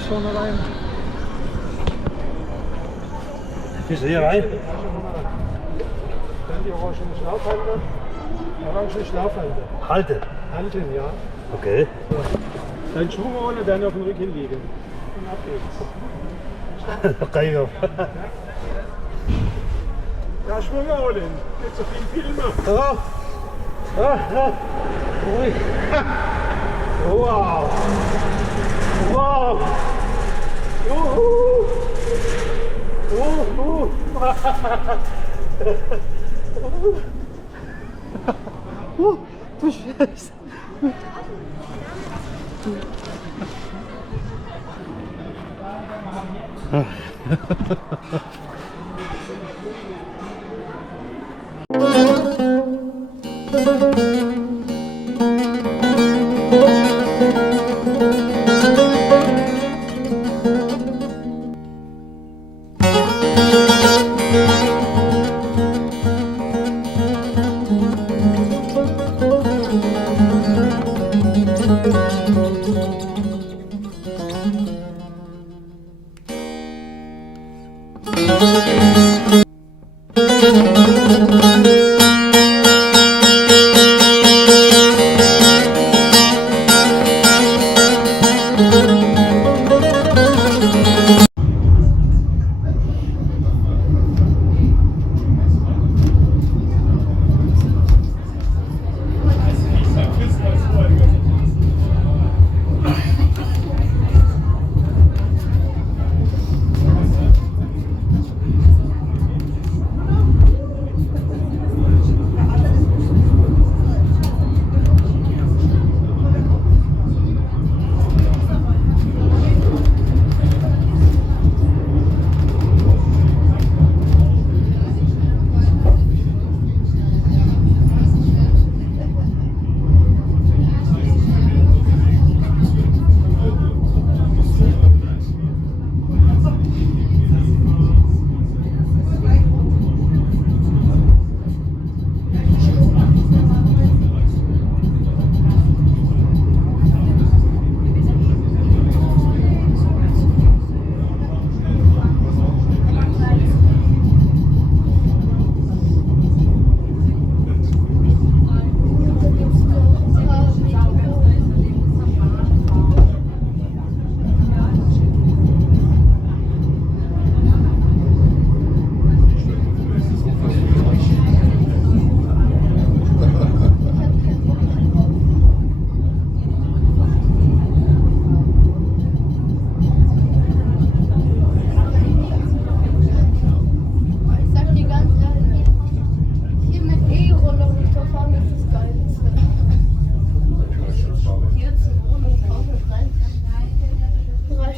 Füße vorne rein. Füße hier rein. Dann die orangene Schlauchhalter. Orange Schlauchhalter. Halte. Halten, ja. Okay. So. Dann Schwung ohne, dann auf den Rücken liegen. Und ab geht's. Okay, ja. Ja, Schwung ohne. Nicht so viel Filme. Oh. Ruhig. Wow. Wow. Juhu. Du Scheiße.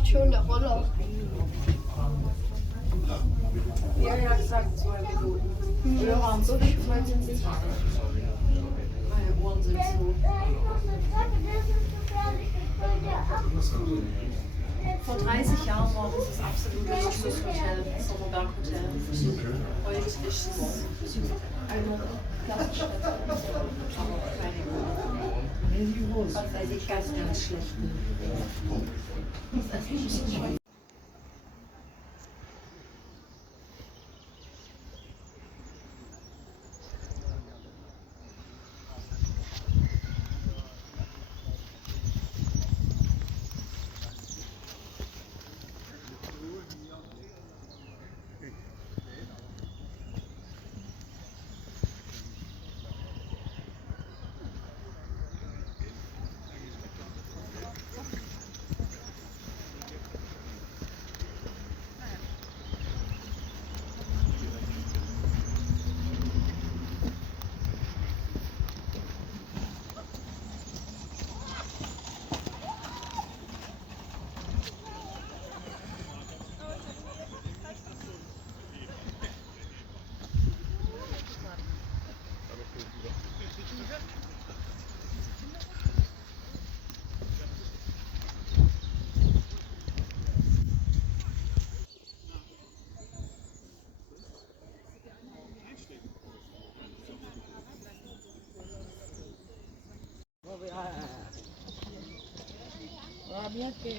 Schon der Roller. Ja, ja, gesagt 2 Minuten. Oder waren es so nicht 22? Meine Ohren sind so. Vor 30 Jahren war das das absolute Luxushotel, das Sommerberg-Hotel. Heute ist es eine Klassenstadt. Aber keine Wohnung. Was weiß ich, ganz schlecht. Va bien que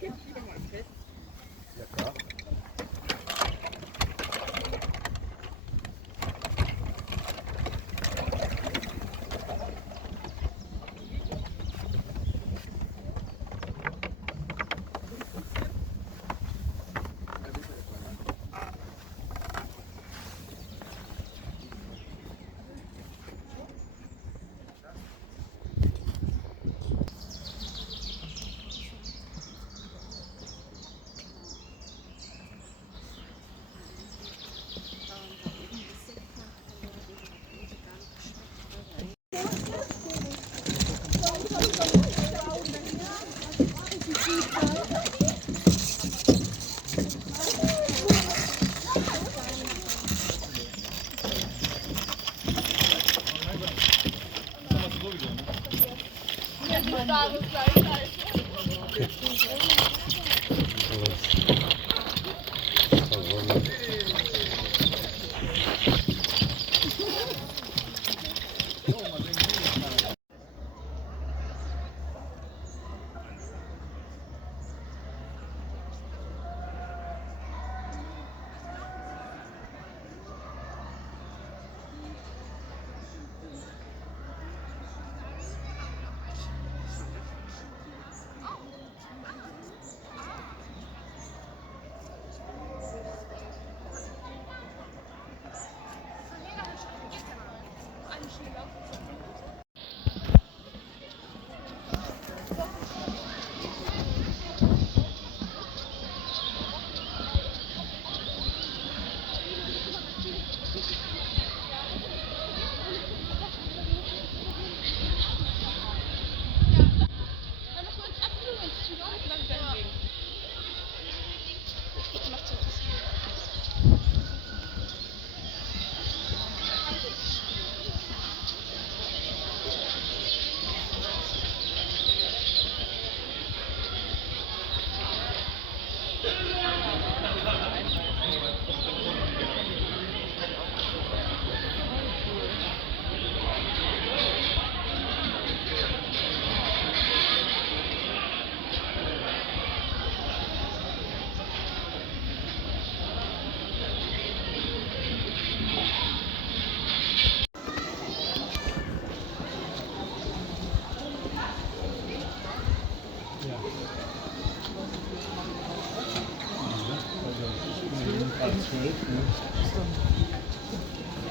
Ja, klar.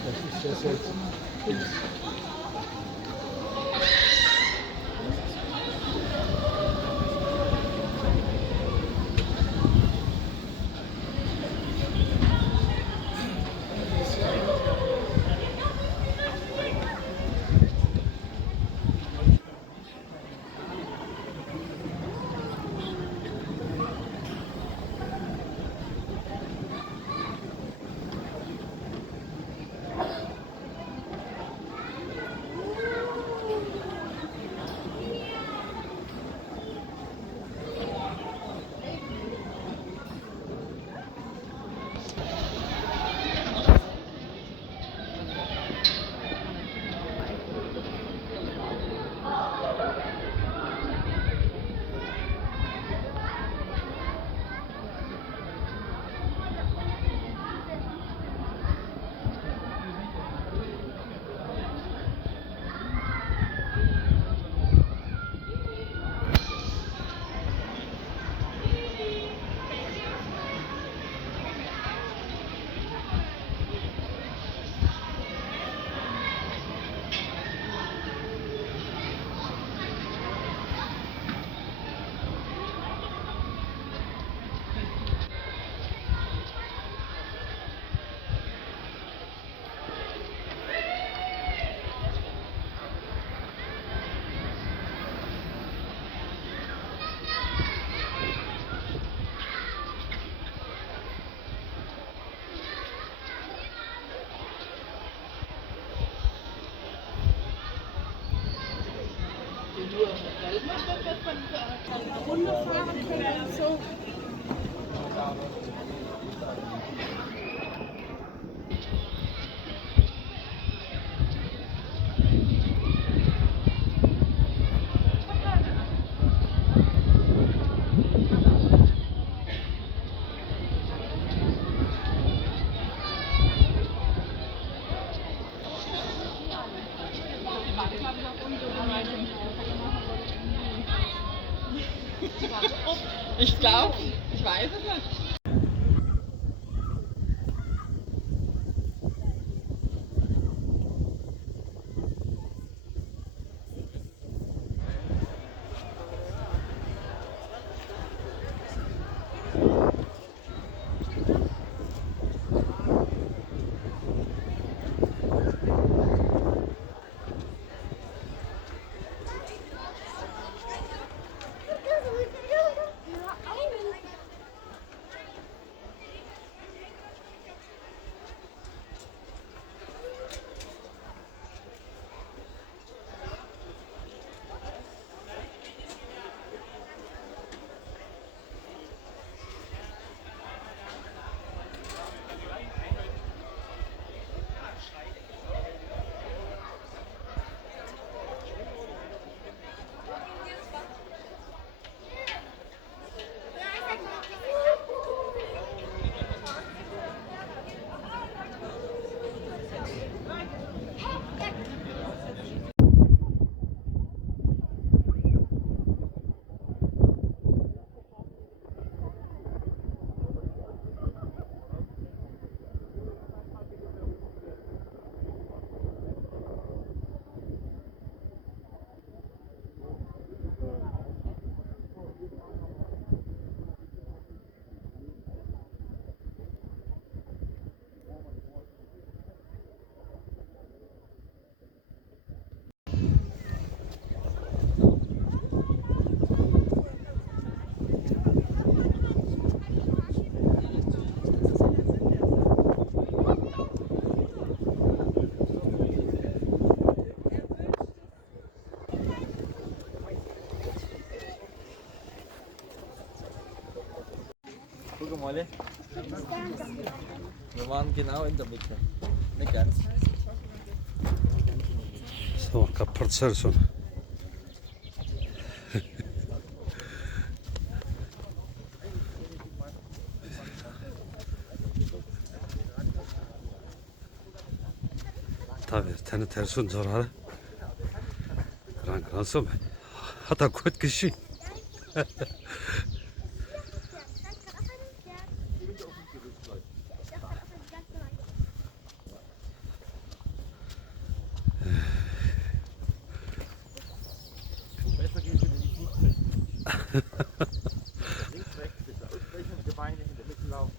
Das ist sehr selten. Runde fahren können. So. Ich glaube, ich weiß es nicht. Guck mal, wir waren genau in der Mitte. Nicht ganz. So, kapart Serson. Tabii, tane tersun zararı. Kran som. Hatta kut kişi. Besser geht es nicht links, rechts, bitte ausbrechen und die Beine in der Mitte laufen.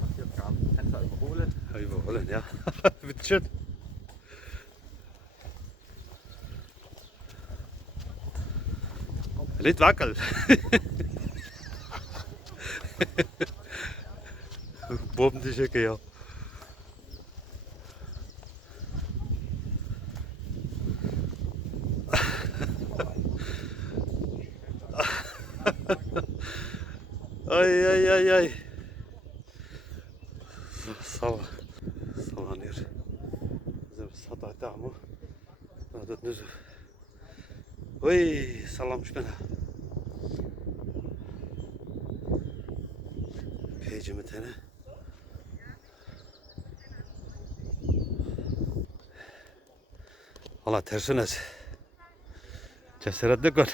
Passiert gar nicht. Kannst du überholen? Überholen, ja. Bitte schön. Nicht wackeln. Boben die Schicke, ja. Ay ay ay ay. Sava. Sava nir. Bizim satayda ama. Adet nüzü. Oy salam şuna. Peycimi tane. Valla tersiniz. Cesaretli gol.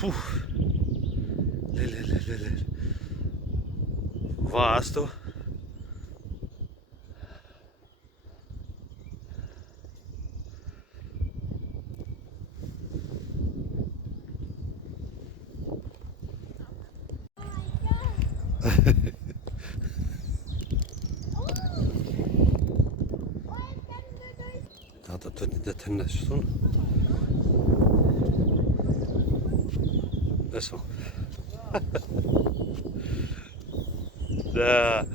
Puh. Le. Was du? Da de tennisson. Eso. Da.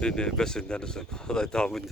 Ne besin tennisson. Hadi tamam.